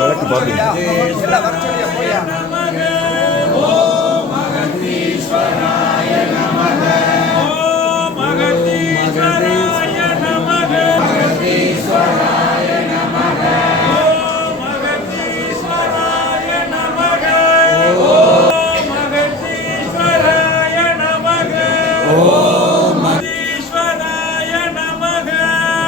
வழக்கு பார்ப்பீங்க